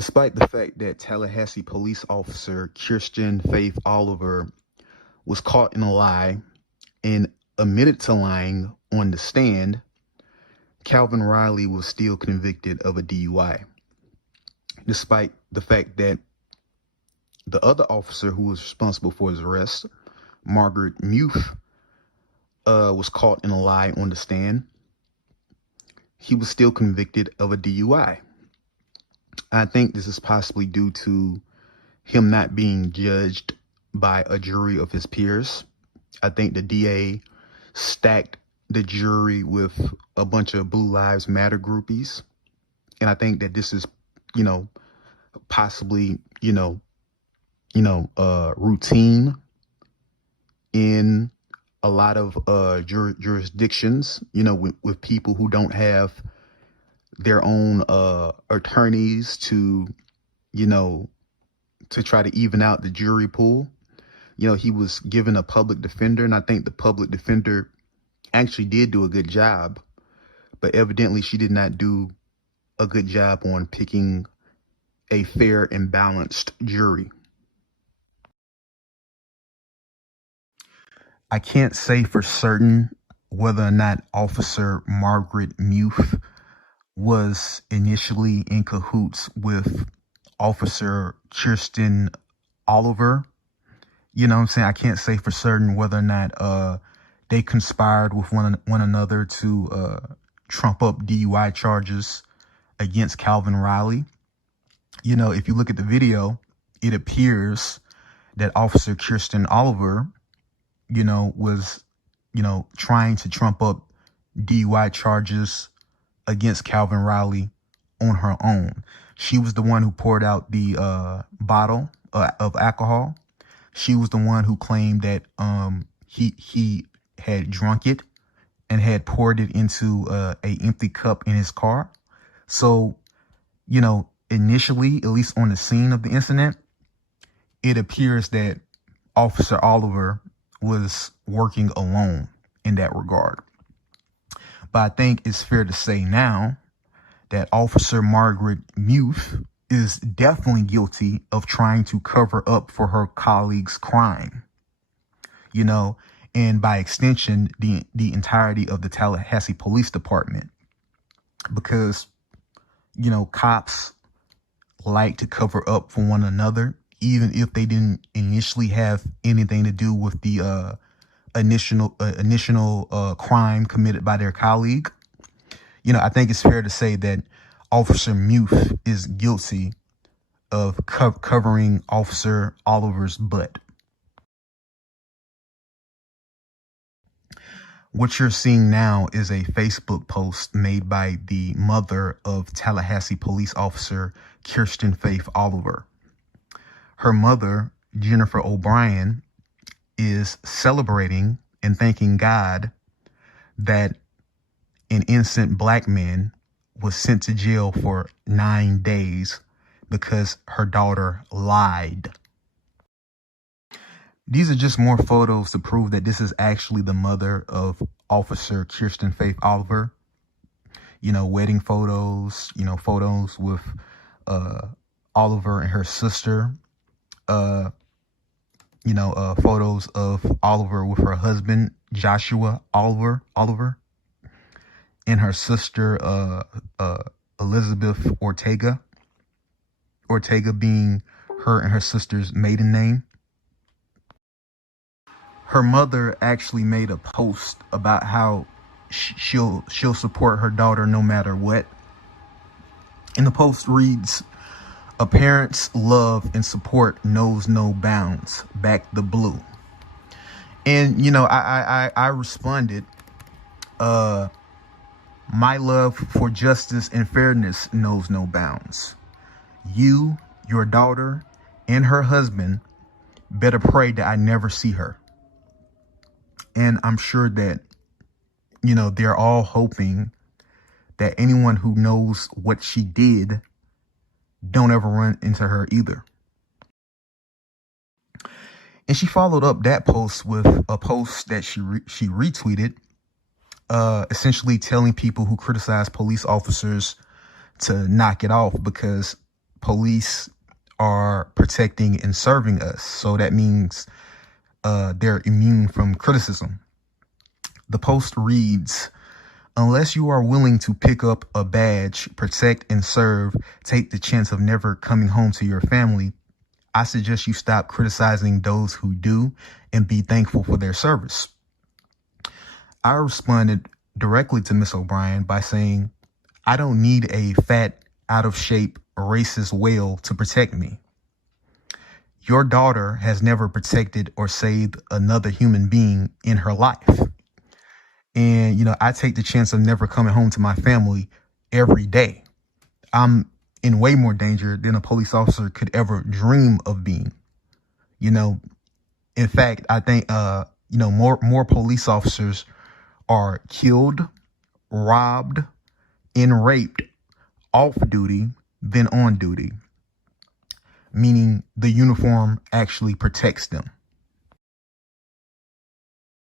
Despite the fact that Tallahassee police officer Kiersten Faith Oliver was caught in a lie and admitted to lying on the stand, Calvin Riley was still convicted of a DUI, despite the fact that the other officer who was responsible for his arrest, Margaret Muth, was caught in a lie on the stand. He was still convicted of a DUI. I think this is possibly due to him not being judged by a jury of his peers. I think the DA stacked the jury with a bunch of Blue Lives Matter groupies. And I think that this is, possibly, routine in a lot of jurisdictions, with people who don't have their own attorneys to try to even out the jury pool. He was given a public defender, and I think the public defender actually did do a good job, but evidently she did not do a good job on picking a fair and balanced jury. I can't say for certain whether or not Officer Margaret Muth was initially in cahoots with Officer Kiersten Oliver. I can't say for certain whether or not they conspired with one another to trump up DUI charges against Calvin Riley. If you look at the video, it appears that Officer Kiersten Oliver, was, trying to trump up DUI charges against Calvin Riley on her own. She was the one who poured out the bottle of alcohol. She was the one who claimed that he had drunk it and had poured it into a empty cup in his car. So, initially, at least on the scene of the incident, it appears that Officer Oliver was working alone in that regard. But I think it's fair to say now that Officer Margaret Muth is definitely guilty of trying to cover up for her colleague's crime, and by extension, the entirety of the Tallahassee Police Department, because, cops like to cover up for one another, even if they didn't initially have anything to do with the initial crime committed by their colleague. I think it's fair to say that Officer Muth is guilty of covering Officer Oliver's butt. What you're seeing now is a Facebook post made by the mother of Tallahassee police officer Kiersten Faith Oliver. Her mother, Jennifer O'Brien, is celebrating and thanking God that an innocent black man was sent to jail for 9 days because her daughter lied. These are just more photos to prove that this is actually the mother of Officer Kiersten Faith Oliver. Wedding photos, photos with Oliver and her sister. Photos of Oliver with her husband, Joshua Oliver, and her sister, Elizabeth Ortega being her and her sister's maiden name. Her mother actually made a post about how she'll support her daughter no matter what. And the post reads, "A parent's love and support knows no bounds. Back the blue." And, I responded, my love for justice and fairness knows no bounds. You, your daughter, and her husband better pray that I never see her. And I'm sure that, they're all hoping that anyone who knows what she did don't ever run into her either. And she followed up that post with a post that she retweeted, essentially telling people who criticize police officers to knock it off because police are protecting and serving us. So that means they're immune from criticism. The post reads, unless you are willing to pick up a badge, protect and serve, take the chance of never coming home to your family, I suggest you stop criticizing those who do and be thankful for their service. I responded directly to Miss O'Brien by saying, I don't need a fat, out of shape, racist whale to protect me. Your daughter has never protected or saved another human being in her life. And, you know, I take the chance of never coming home to my family every day. I'm in way more danger than a police officer could ever dream of being. You know, in fact, I think, more police officers are killed, robbed, and raped off duty than on duty, meaning the uniform actually protects them.